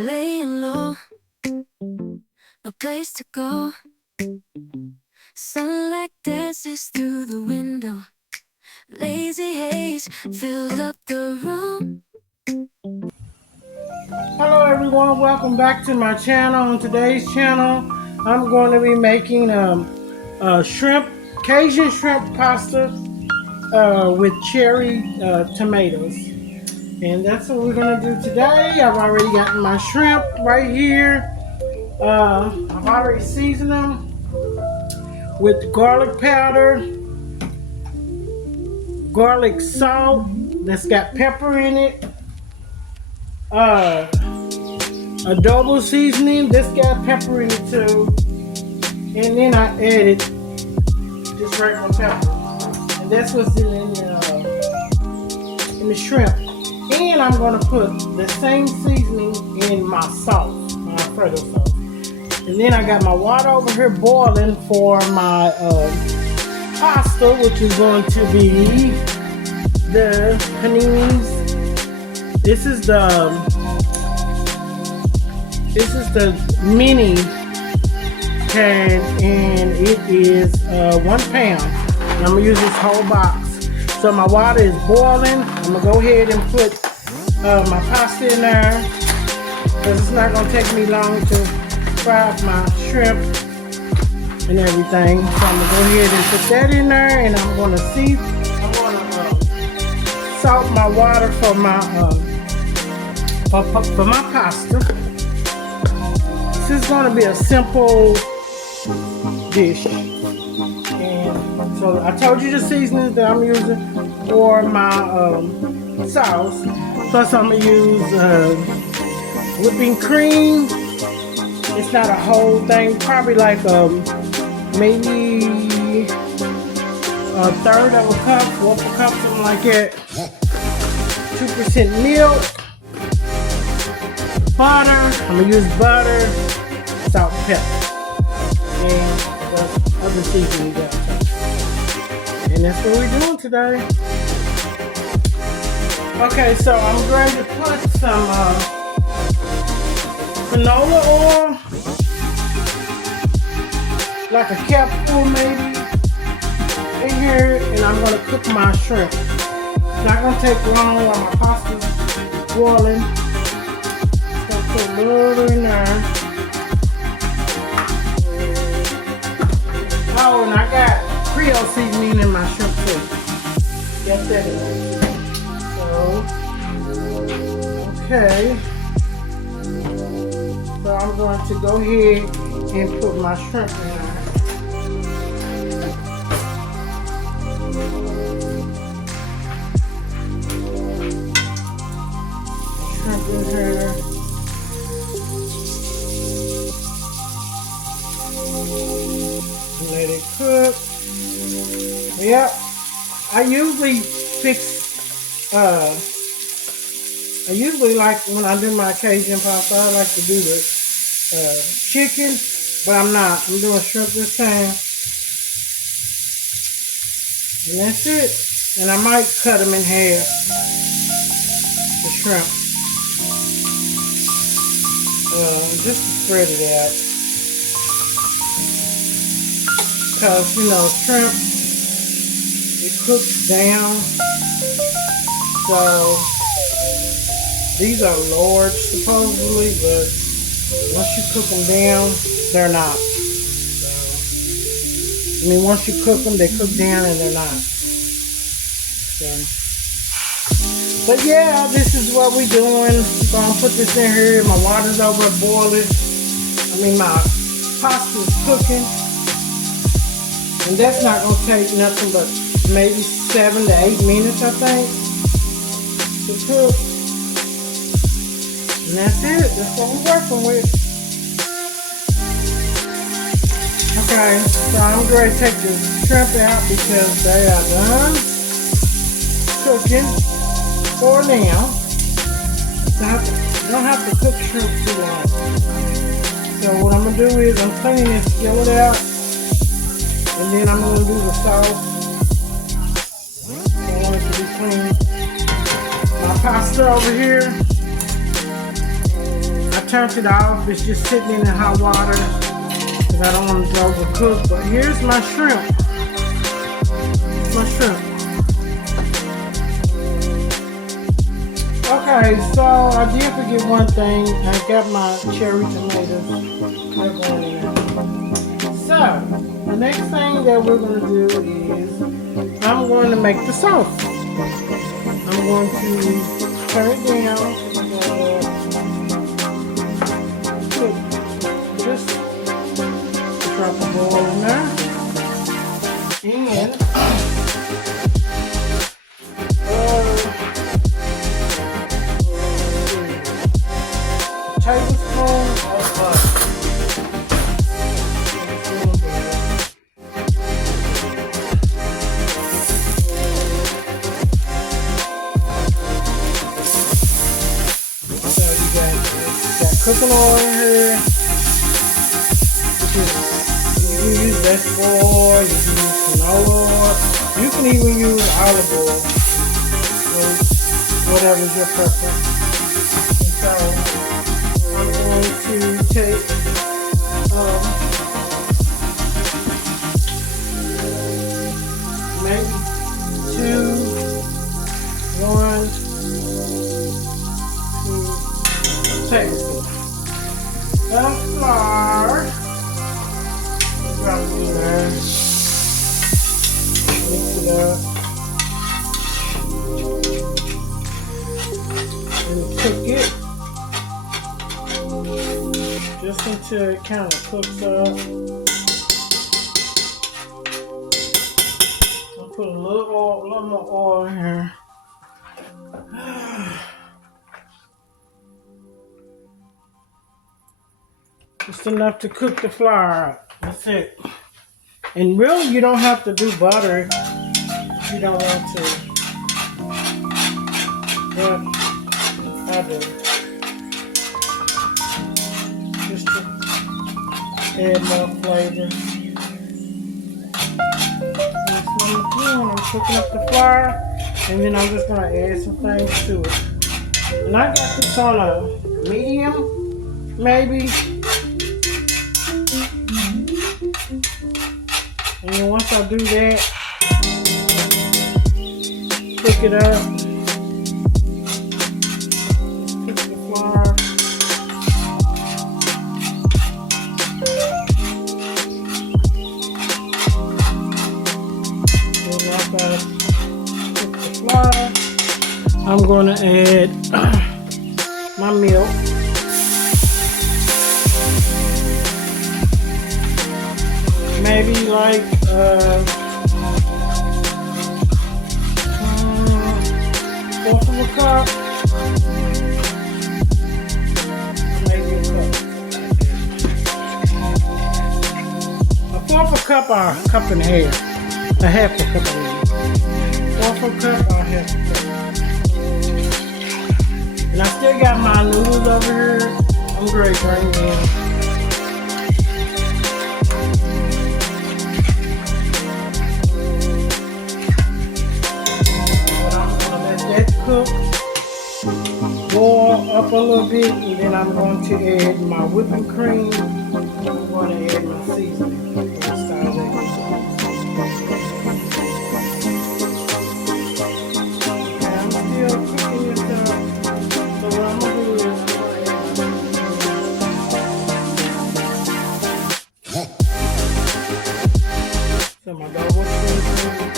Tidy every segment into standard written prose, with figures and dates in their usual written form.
laying low, no place to go. Sunlight dances through the window. Lazy haze filled up the room. Hello everyone, welcome back to my channel. On today's channel, I'm going to be making Cajun shrimp pasta with cherry tomatoes. And that's what we're going to do today. I've already gotten my shrimp right here. I've already seasoned them with garlic powder, garlic salt that's got pepper in it, adobo seasoning that's got pepper in it too. And then I added just regular pepper, and that's what's in the shrimp. And I'm gonna put the same seasoning in my sauce, my Alfredo sauce. And then I got my water over here boiling for my pasta, which is going to be the paninis. This is the mini can, and it is 1 pound. And I'm gonna use this whole box. So my water is boiling. I'm gonna go ahead and put my pasta in there because it's not gonna take me long to fry up my shrimp and everything. So I'm gonna go ahead and put that in there, and I'm gonna salt my water for my pasta. This is gonna be a simple dish. And so I told you the seasonings that I'm using for my sauce. Plus I'm gonna use whipping cream. It's not a whole thing, probably like maybe a third of a cup, 1/4 cup, something like that. 2% milk, butter. I'm gonna use butter, salt, and pepper, and other seasoning got. And that's what we're doing today. Okay, so I'm going to put some canola oil, like a capful maybe, in here, and I'm going to cook my shrimp. It's not going to take long while my pasta's boiling. So I'll put a little in there. Oh, and I got Creole seasoning in my shrimp too. Got that in there. So, okay. So I'm going to go ahead and put my shrimp in there. Shrimp in here. Let it cook. Yep. I usually like when I do my Cajun pasta, I like to do the chicken, but I'm not. I'm doing shrimp this time. And that's it. And I might cut them in half, the shrimp. Just to spread it out. Because, you know, shrimp, it cooks down. So, these are large supposedly, but once you cook them down, they're not. So, I mean, once you cook them, they cook down and they're not. So, but yeah, this is what we're doing. So I'm gonna put this in here. My water's over boiling. I mean, my pasta's cooking. And that's not going to take nothing but maybe 7 to 8 minutes, I think, to cook. And that's it. That's what we're working with. Okay, so I'm going to take the shrimp out because they are done cooking for now. Don't have to cook shrimp too long. So what I'm going to do is I'm cleaning this skillet out. And then I'm going to do the sauce. I want it to be clean. My pasta over here. I turned it off. It's just sitting in the hot water because I don't want it to overcook. But here's my shrimp. My shrimp. Okay, so I did forget one thing. I got my cherry tomatoes. They're going in there. So, the next thing that we're going to do is I'm going to make the sauce. I'm going to turn it down. Just drop a bowl in there. And tablespoon of butter. So you got cooking oil in here. You can use vegetable oil, you can use canola oil, you can even use olive oil, whatever's your preference. And so I'm going to take maybe 1 tablespoons of flour. Drop it in there. Mix it up. And cook it just until it kind of cooks up. I'll put a little more oil in here. Just enough to cook the flour up. That's it. And really, you don't have to do butter if you don't want to. But I do. Just to add more flavor. I'm cooking up the flour, and then I'm just going to add some things to it. And I got this on a medium, maybe. And then once I do that, cook it up. Cook the flour. Then after I cook the flour, I'm going to add my milk. Maybe like 1/4 of a cup. Maybe a cup. 1/4 cup or a cup and a half. A half a cup, I mean. 1/4 cup or a half a cup. And I still got my noodles over here. I'm great right now. Cook, boil up a little bit, and then I'm going to add my whipping cream. I'm going to add my seasoning. And I'm still cooking this up. So what I'm going to do is I'm going to add some adobo seasoning.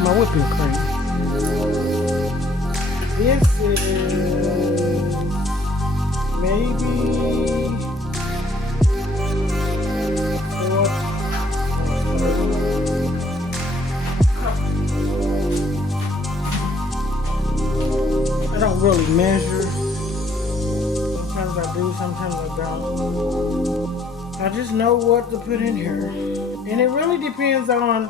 My whipping cream. This is maybe 4 measure. Sometimes I do, sometimes I don't. I just know what to put in here. And it really depends on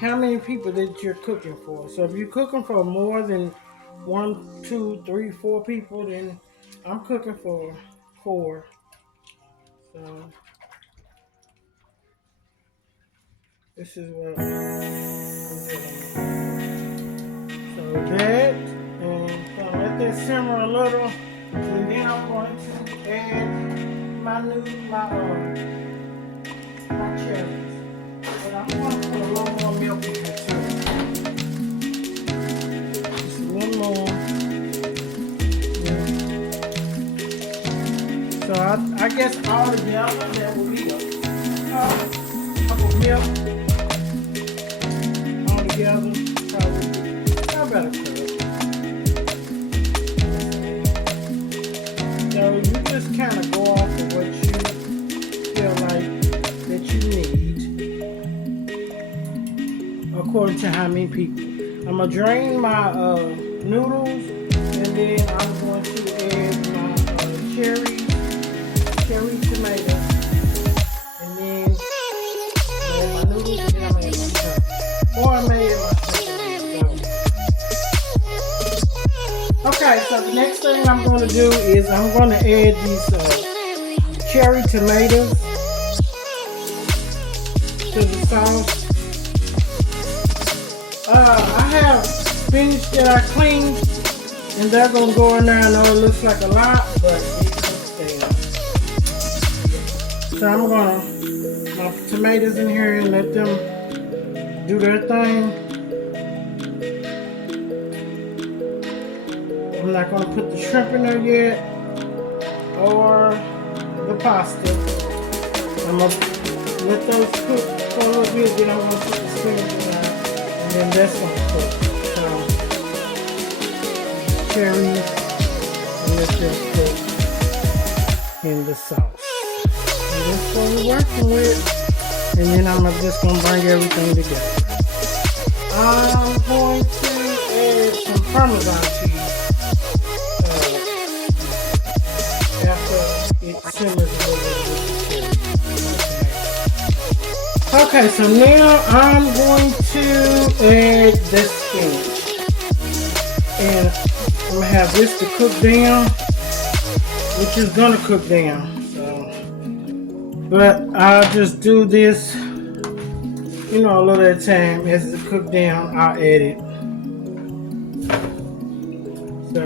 how many people that you're cooking for. So if you're cooking for more than 1, 2, 3, 4 people, then I'm cooking for 4. So this is what I'm doing. So that, and gonna let that simmer a little, and then I'm going to add my cherries. But I'm going to put a little more milk in here too. Just a little more. Yeah. So I guess all together that will be a cup of milk all together. Probably about a cup. So you just kind of go off of what you feel like that you need according to how many people. I'm gonna drain my noodles, and then I'm going to add my cherry tomato, and then add my noodles, and then I'm gonna add my shrimp. Or I may add my shrimp. Okay, so the next thing I'm going to do is I'm going to add these cherry tomatoes to the sauce. I have spinach that I cleaned, and they're going to go in there. I know it looks like a lot, but it cooks there. So I'm going to my tomatoes in here and let them do their thing. I'm not going to put the shrimp in there yet, or the pasta. I'm going to let those cook for a little bit, then I'm going to put the spinach in there, and then that's going to cook. So, cherries, and let them cook in the sauce. And that's what we're working with, and then I'm just going to bring everything together. I'm going to add some Parmesan cheese. After it simmers a little bit. Okay, so now I'm going to add the spinach. And I'm going to have this to cook down, which is going to cook down. So, but I'll just do this, a little at a time. As it cook down, I'll add it. So,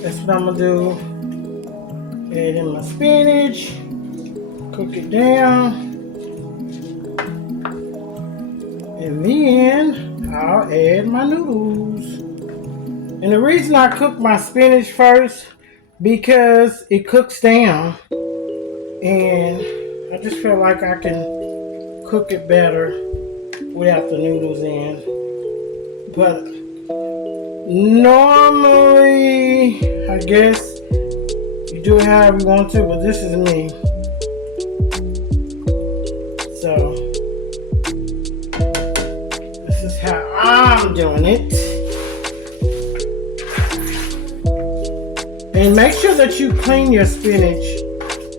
that's what I'm going to do. Add in my spinach. Cook it down. And then I'll add my noodles. And the reason I cook my spinach first, because it cooks down. And I just feel like I can cook it better without the noodles in. But normally, I guess you do it however you want to, but this is me. So, this is how I'm doing it. And make sure that you clean your spinach.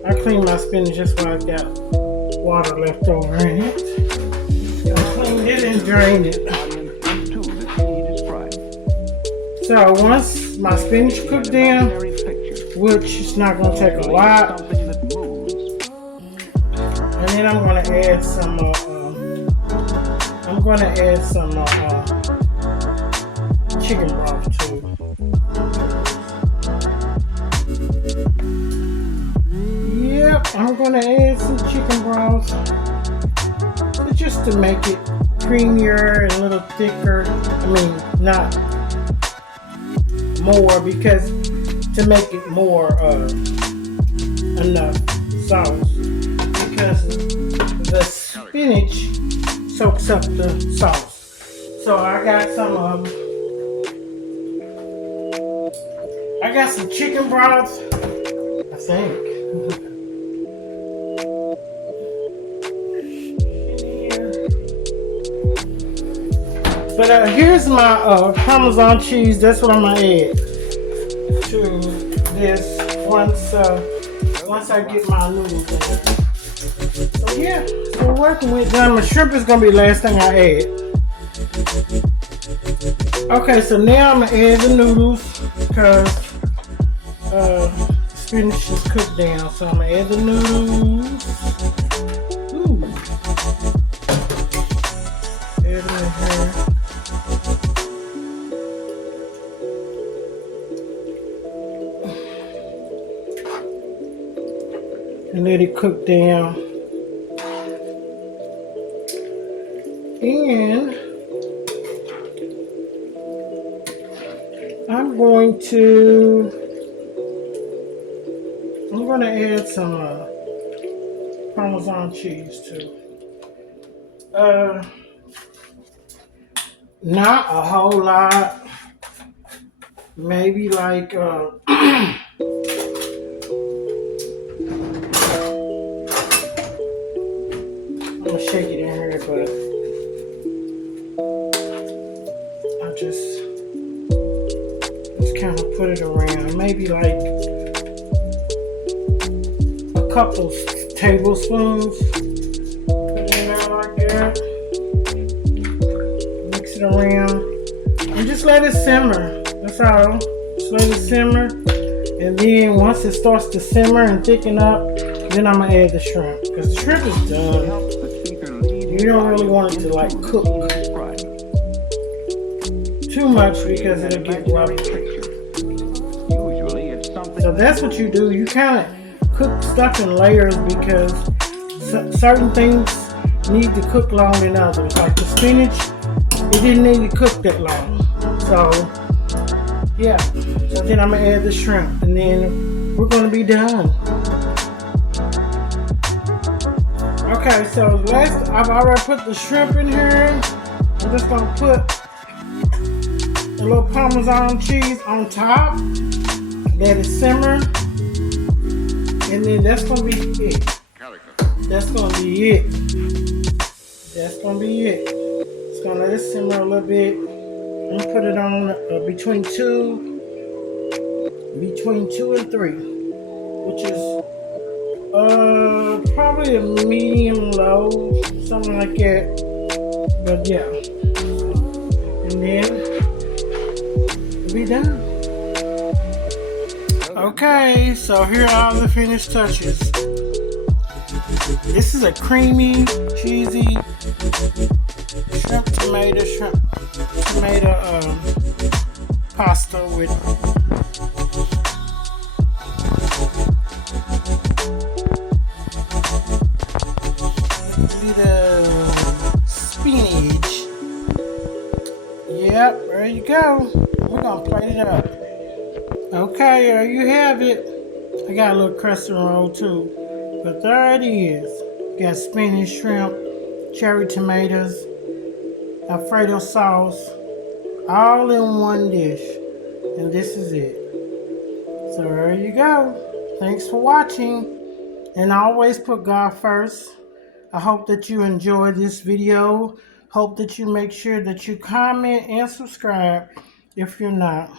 I clean my spinach just so I got water left over in it. I cleaned it and drained it. So once my spinach cooked down, which is not going to take a lot, and then I'm going to add some chicken broth too. Yep, I'm going to add some chicken broth just to make it creamier and a little thicker. I mean, not more, because to make it more enough sauce, because the spinach soaks up the sauce. So I got some chicken broth, I think. So But here's my Parmesan cheese. That's what I'm gonna add to this once I get my noodles in. So yeah, so we're working with them. My shrimp is gonna be the last thing I add. Okay, so now I'm gonna add the noodles because spinach is cooked down. So I'm gonna add the noodles. Ooh. Add them in here. And let it cook down. And I'm going to add some Parmesan cheese too. Not a whole lot. Maybe like I'm gonna shake it in here, but I just kind of put it around. Maybe like a couple tablespoons. Put it in there like that. Mix it around and just let it simmer. That's all. Just let it simmer, and then once it starts to simmer and thicken up, then I'm gonna add the shrimp because the shrimp is done. You don't really want it to like cook too much because it'll get rough. So that's what you do. You kind of cook stuff in layers because certain things need to cook long than others. Like the spinach, it didn't need to cook that long. So yeah. So then I'm gonna add the shrimp, and then we're gonna be done. Okay, so I've already put the shrimp in here. I'm just gonna put a little Parmesan cheese on top. Let it simmer, and then that's gonna be it. That's gonna be it. That's gonna be it. It's gonna let it simmer a little bit. I'm gonna put it on between two and three, which is probably a medium low, something like that. But yeah, and then it'll be done. Okay, so here are all the finished touches. This is a creamy, cheesy shrimp tomato pasta with little spinach. Yep, there you go. We're gonna plate it up. Okay, there you have it. I got a little crescent roll too. But there it is. Got spinach, shrimp, cherry tomatoes, Alfredo sauce, all in one dish. And this is it. So there you go. Thanks for watching. And always put God first. I hope that you enjoyed this video. Hope that you make sure that you comment and subscribe if you're not.